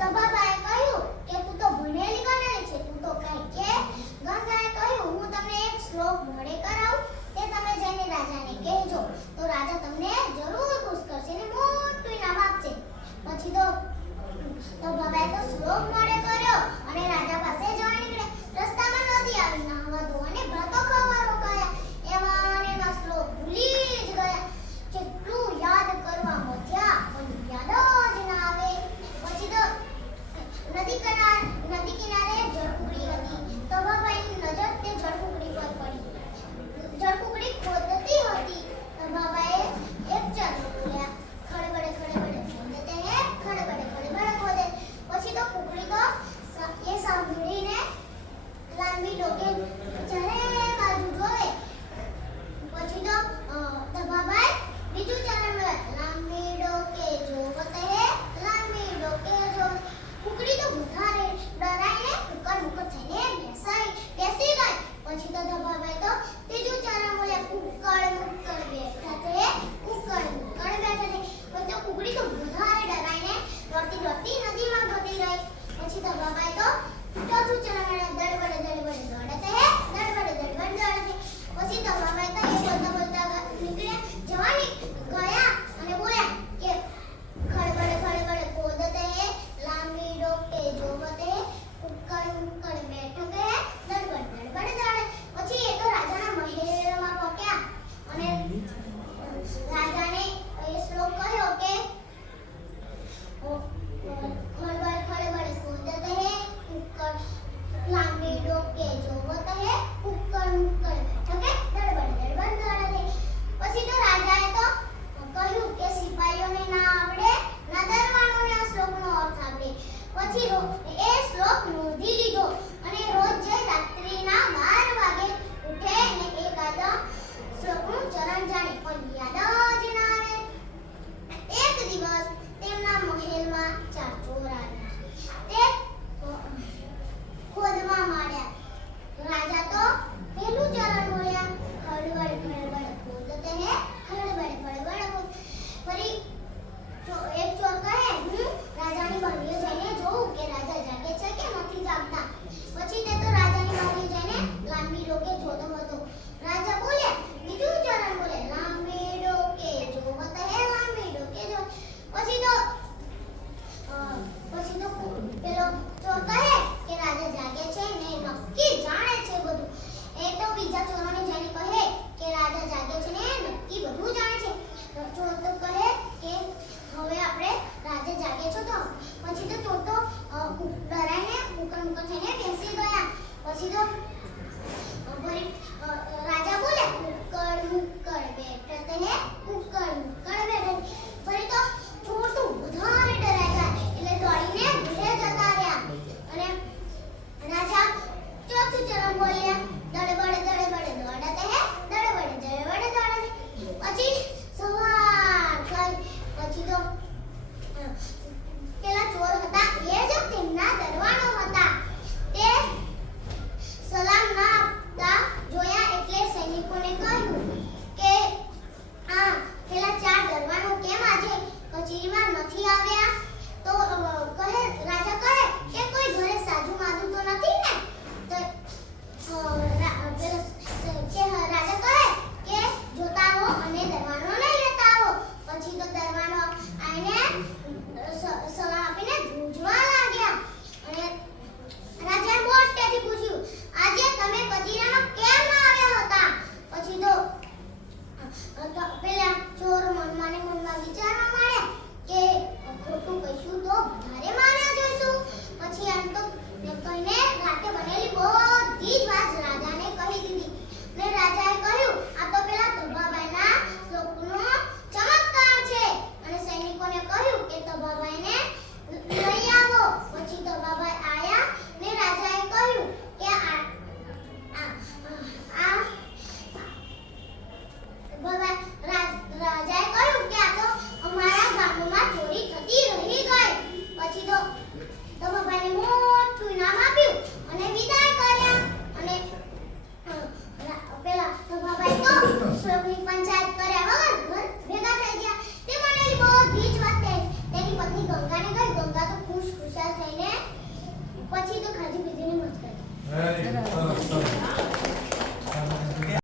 તબાબાએ કહ્યું કે તું તો ભણેલી ગણેલી છે, તું તો કઈ કે. ગંગાએ કહ્યું હું તમને એક શ્લોક મોઢે કરાવું, તે તમે જઈને રાજાને કહેજો, તો રાજા તમને જરૂર ખુશ કરશે અને મોટું ઇનામ આપશે. પછી તો તબાબાએ તો શ્લોક મોઢે કર્યો અને રાજા પાસે જવા નીકળ્યા. રસ્તામાં નદી આવી, નહાવા ધોવા અને ભાતો ખાવા રોકાયા. એમાં ને એમાં શ્લોક ભૂલી જ ગયા. કેટલું યાદ કરવા મથ્યા પણ યાદ જ ના આવે. પછી તો નદી કિનારે જળકુકડી હતી. તબાબાઈની નજર તે જળકુકડી પર પડી. જળકુકડી ખોદતી હતી. તબાબાએ એક ચરણ બોલ્યા, ખડબડે ખોદે તે ખડબડે ખોદે. પછી તો કુકડી તો Very good. સરસ સરસ